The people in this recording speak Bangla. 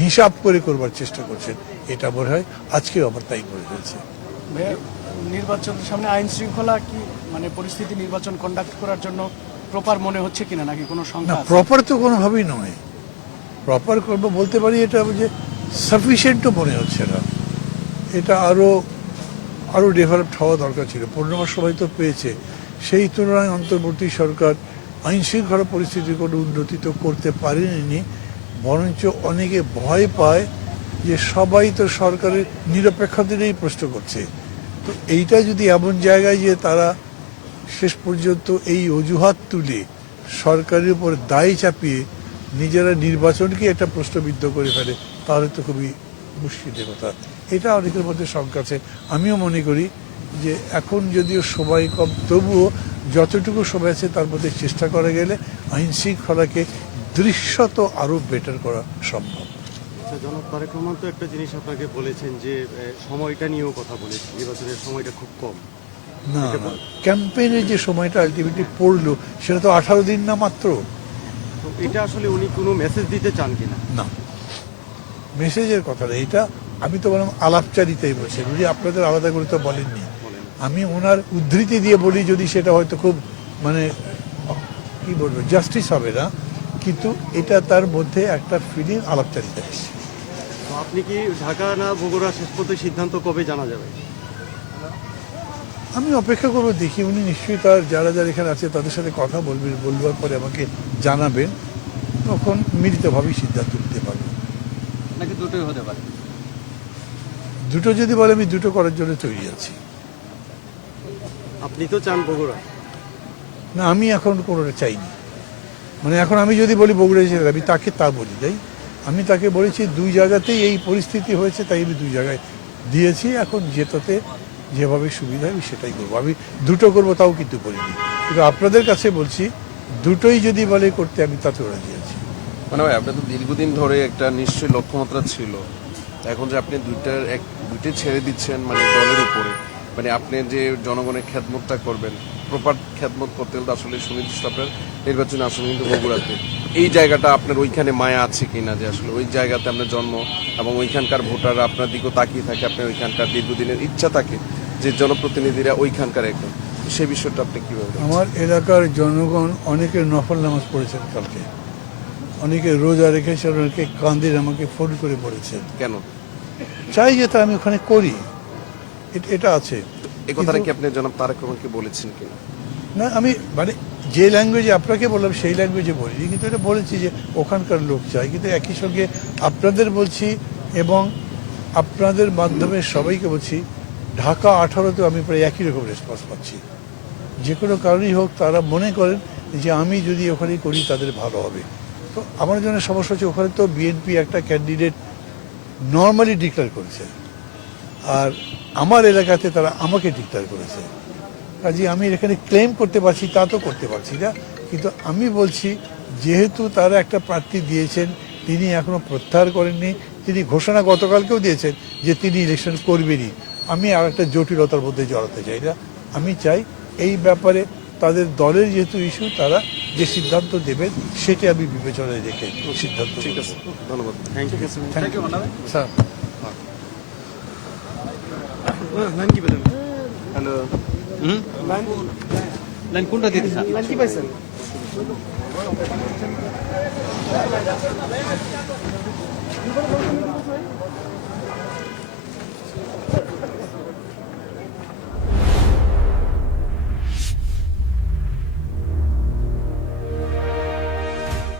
হিসাব করে করবার চেষ্টা করছেন, এটা মনে হয় আজকেও আবার তাই করে ফেলছে। নির্বাচনের সামনে আইন শৃঙ্খলা কি মানে পরিস্থিতি নির্বাচন কন্ডাক্ট করার জন্য প্রপার মনে হচ্ছে কিনা, নাকি কোনো না, সংখ্যা আছে? প্রপার তো কোনোভাবেই নয়। প্রপার করবো বলতে পারি এটা যে সাফিসিয়েন্টও মনে হচ্ছে না। এটা আরও ডেভেলপড হওয়া দরকার ছিল। 15 মাস সময় তো পেয়েছে, সেই তুলনায় অন্তর্বর্তী সরকার আইন শৃঙ্খলা পরিস্থিতির কোনো উন্নতি তো করতে পারেনি, বরঞ্চ অনেকে ভয় পায় যে সবাই তো সরকারের নিরপেক্ষতারই প্রশ্ন করছে। তো এইটা যদি এমন জায়গায় যে তারা শেষ পর্যন্ত এই অজুহাত তুলে সরকারের উপর দায় চাপিয়ে নিজেরা নির্বাচনকে একটা প্রশ্নবিদ্ধ করে ফেলে, তাহলে তো খুবই মুশকিলের কথা। এটা অনেকের মধ্যে শঙ্কা আছে। আমিও মনে করি যে এখন যদিও সময় কম, তবুও যতটুকু সময় আছে তার মধ্যে চেষ্টা করা গেলে আইন শৃঙ্খলাকে দৃশ্যত আরও বেটার করা সম্ভব। জনাব তারেক রহমান তো একটা জিনিস আপনাকে বলেছেন যে সময়টা নিয়েও কথা বলেছেন, নির্বাচনের সময়টা খুব কম। না, ক্যাম্পেইনের যে সময়টা আলটিমেটলি পড়লো সেটা তো 18 দিন না মাত্র। তো এটা আসলে উনি কোনো মেসেজ দিতে চান কিনা? না, মেসেজের কথা না এটা। আমি তো বললাম আলাপচারিতাই বলছেন, উনি আপনাদের আলাদা করে তো বলেননি। আমি ওনার উদ্ধৃতি দিয়ে বলি যদি সেটা হয়তো খুব মানে কি বলবো জাস্টিস হবে না, কিন্তু এটা তার মধ্যে একটা ফিলিং আলাপচারিতা এসেছে। তো আপনি কি ঢাকা না বগুড়া শেষ পর্যন্ত সিদ্ধান্ত কবে জানা যাবে? আমি অপেক্ষা করবো, দেখি উনি নিশ্চয়ই তার যারা যারা এখানে আছে তাদের সাথে কথা বলবেন, বলবার পরে আমাকে জানাবেন, তখন মিলিতভাবেই সিদ্ধান্ত নিতে পারবেন। নাকি দুটোই হতে পারে? দুটো যদি বলে আমি দুটো করার জন্য তৈরি আছি। আপনি তো চান বগুড়া? না, আমি এখন কোনোটা চাইনি। মানে এখন আমি যদি বলি বগুড়া যেতে, আমি তাকে তা বলি যাই। আমি তাকে বলেছি দুই জায়গাতেই এই পরিস্থিতি হয়েছে, তাই আমি দুই জায়গায় দিয়েছি। এখন যেটাতে যেভাবে সুবিধা আমি সেটাই করবো। আমি দুটো করবো তাও কিন্তু বলিনি, কিন্তু আপনাদের কাছে বলছি দুটোই যদি বলে করতে আমি তাতে রাজি আছি। মানে ভাই আপনার তো দীর্ঘদিন ধরে একটা নিশ্চয়ই লক্ষ্যমাত্রা ছিল, এখন যে আপনি দুইটাই ছেড়ে দিচ্ছেন মানে দলের উপরে, মানে আপনি যে জনগণের খেদমতটা করবেন, প্রপার খেদমত করতে হলে আসলে সুনির্দিষ্ট আপনার নির্বাচনে আসলে কিন্তু বগুড়াতে এই জায়গাটা আপনার ওইখানে মায়া আছে কিনা, যে আসলে ওই জায়গাতে আপনার জন্ম এবং ওইখানকার ভোটাররা আপনার দিকেও তাকিয়ে থাকে, আপনার ওইখানকার দীর্ঘদিনের ইচ্ছা থাকে যে জনপ্রতিনিধিরা ওইখানকার একদম, সেই বিষয়টা আপনি কীভাবে? আমার এলাকার জনগণ অনেকে নফল নামাজ পড়েছেন কালকে, অনেকে রোজা রেখেছেন, অনেকে কান্দির আমাকে ফোন করে বলেছেন কেন চাই যে তা আমি ওখানে করি, এটা আছে। এই কথাটা কি আপনি জনাব তারেক রহমানকে বলেছেন কিনা? না, আমি মানে যে ল্যাঙ্গুয়েজে আপনাকে বললাম সেই ল্যাঙ্গুয়েজে বলিনি, কিন্তু এটা বলেছি যে ওখানকার লোক চাই। কিন্তু একই সঙ্গে আপনাদের বলছি এবং আপনাদের মাধ্যমে সবাইকে বলছি, ঢাকা 18-তেও আমি প্রায় একই রকম রেসপন্স পাচ্ছি। যে কোনো কারণেই হোক তারা মনে করেন যে আমি যদি ওখানে করি তাদের ভালো হবে। তো আমার জন্য সমস্যা হচ্ছে ওখানে তো বিএনপি একটা ক্যান্ডিডেট নর্মালি ডিক্লেয়ার করেছে, আর আমার এলাকাতে তারা আমাকে ডিক্লেয়ার করেছে। কাজে আমি এখানে ক্লেম করতে পারছি তা তো করতে পারছি না, কিন্তু আমি বলছি যেহেতু তারা একটা প্রার্থী দিয়েছেন, তিনি এখনো প্রত্যাহার করেননি, তিনি ঘোষণা গতকালকেও দিয়েছেন যে তিনি ইলেকশন করবেনই। আমি আর একটা জটিলতার মধ্যে জড়াতে চাই না। আমি চাই এই ব্যাপারে তাদের দলের যেহেতু ইস্যু, তারা যে সিদ্ধান্ত দেবেন সেটা আমি বিবেচনায় রেখে সিদ্ধান্ত। ঠিক আছে, ধন্যবাদ। Thank you sir. লাইন কি পেলেন? হ্যালো, লাইন কোনটা দিতে চান? লাইন কি পাইছেন?